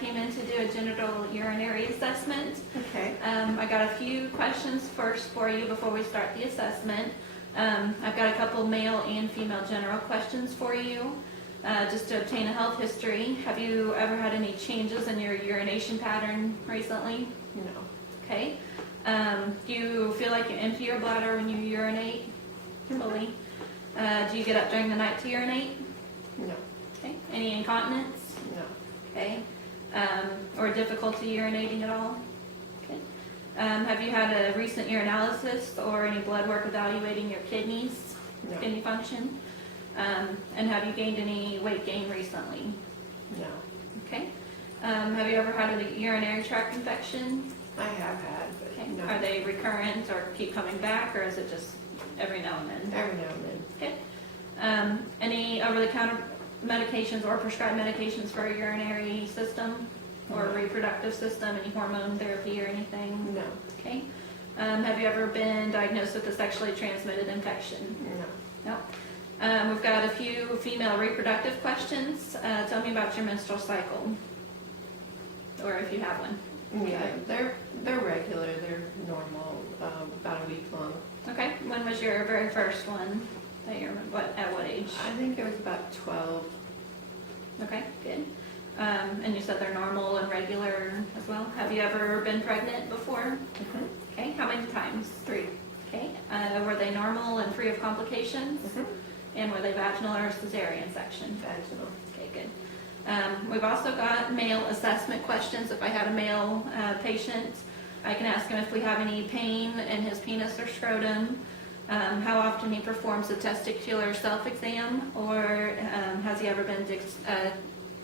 came in to do a genital urinary assessment. Okay. I got a few questions first for you before we start the assessment. I've got a couple male and female general questions for you, just to obtain a health history. Have you ever had any changes in your urination pattern recently? No. Okay. Do you feel like you empty your bladder when you urinate fully? Do you get up during the night to urinate? No. Okay. Any incontinence? No. Okay. Or difficulty urinating at all? Okay. Have you had a recent urinalysis or any blood work evaluating your kidneys, No. kidney function? And have you gained any weight gain recently? No. Okay. Have you ever had a urinary tract infection? I have had, but Okay. no. Are they recurrent or keep coming back, or is it just every now and then? Every now and then. Okay. Any over-the-counter medications or prescribed medications for a urinary system or No. reproductive system? Any hormone therapy or anything? No. Okay. Have you ever been diagnosed with a sexually transmitted infection? No. No. We've got a few female reproductive questions. Tell me about your menstrual cycle, or if you have one. Yeah, they're regular. They're normal. About a week long. Okay. When was your very first one? That you remember? At what age? I think it was about 12. Okay, good. And you said they're normal and regular as well. Have you ever been pregnant before? Mm-hmm. Okay, how many times? 3. Okay. Were they normal and free of complications? Mm-hmm. And were they vaginal or cesarean section? Vaginal. Okay, good. We've also got male assessment questions. If I had a male patient, I can ask him if we have any pain in his penis or scrotum, how often he performs a testicular self-exam, or has he ever been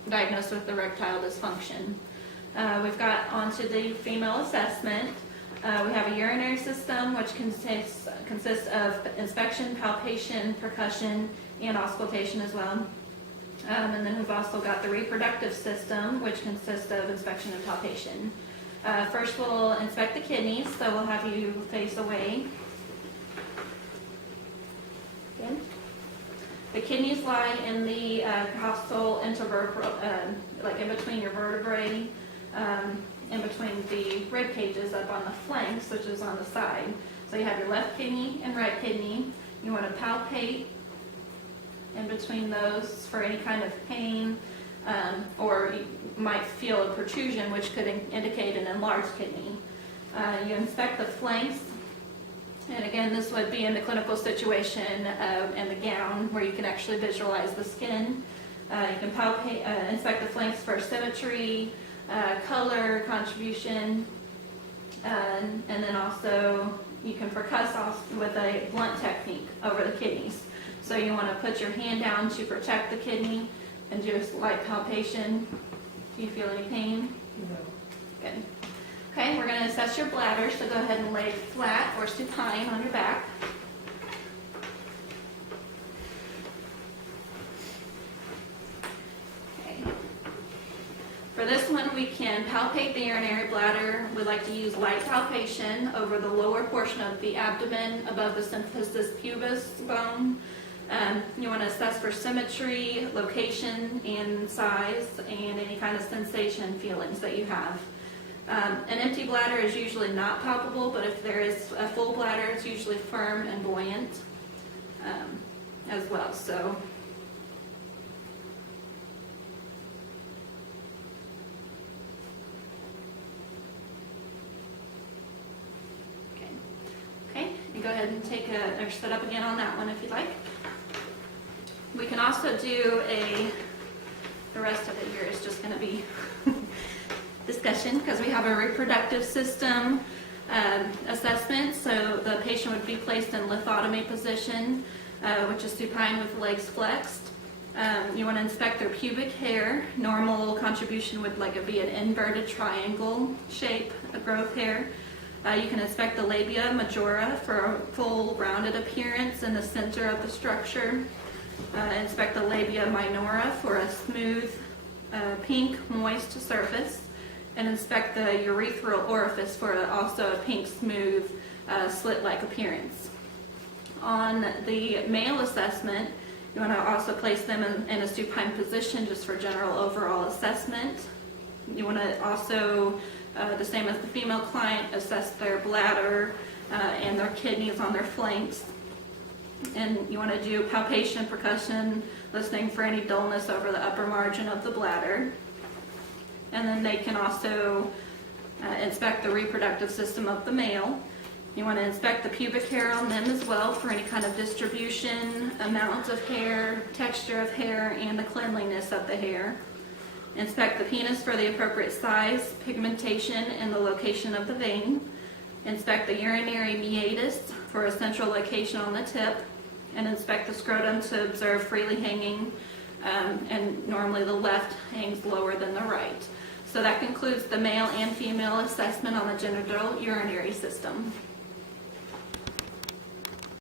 diagnosed with erectile dysfunction. We've got onto the female assessment. We have a urinary system, which consists of inspection, palpation, percussion, and auscultation as well. And then we've also got the reproductive system, which consists of inspection and palpation. First, we'll inspect the kidneys, so we'll have you face away. Good. The kidneys lie in the costal intervertebral, like in between your vertebrae, in between the rib cages up on the flanks, which is on the side. So you have your left kidney and right kidney. You want to palpate in between those for any kind of pain, or you might feel a protrusion, which could indicate an enlarged kidney. You inspect the flanks, and again, this would be in the clinical situation in the gown where you can actually visualize the skin. You can palpate, inspect the flanks for symmetry, color, contribution, and then also you can percuss off with a blunt technique over the kidneys. So you want to put your hand down to protect the kidney and do a light palpation. Do you feel any pain? No. Good. Okay, we're going to assess your bladder, so go ahead and lay flat or supine on your back. Okay. For this one, we can palpate the urinary bladder. We like to use light palpation over the lower portion of the abdomen above the symphysis pubis bone. You want to assess for symmetry, location, and size, and any kind of sensation feelings that you have. An empty bladder is usually not palpable, but if there is a full bladder, it's usually firm and buoyant as well. So, okay, you go ahead and take or sit up again on that one if you'd like. We can also do the rest of it here is just going to be discussion, because we have a reproductive system assessment. So the patient would be placed in lithotomy position, which is supine with legs flexed. You want to inspect their pubic hair. Normal contribution would be an inverted triangle shape of growth hair. You can inspect the labia majora for a full rounded appearance in the center of the structure. Inspect the labia minora for a smooth, pink, moist surface. And inspect the urethral orifice for also a pink, smooth, slit-like appearance. On the male assessment, you want to also place them in a supine position just for general overall assessment. You want to also, the same as the female client, assess their bladder and their kidneys on their flanks. And you want to do palpation, percussion, listening for any dullness over the upper margin of the bladder. And then they can also inspect the reproductive system of the male. You want to inspect the pubic hair on them as well for any kind of distribution, amount of hair, texture of hair, and the cleanliness of the hair. Inspect the penis for the appropriate size, pigmentation, and the location of the vein. Inspect the urinary meatus for a central location on the tip. And inspect the scrotum to observe freely hanging, and normally the left hangs lower than the right. So that concludes the male and female assessment on the genital urinary system.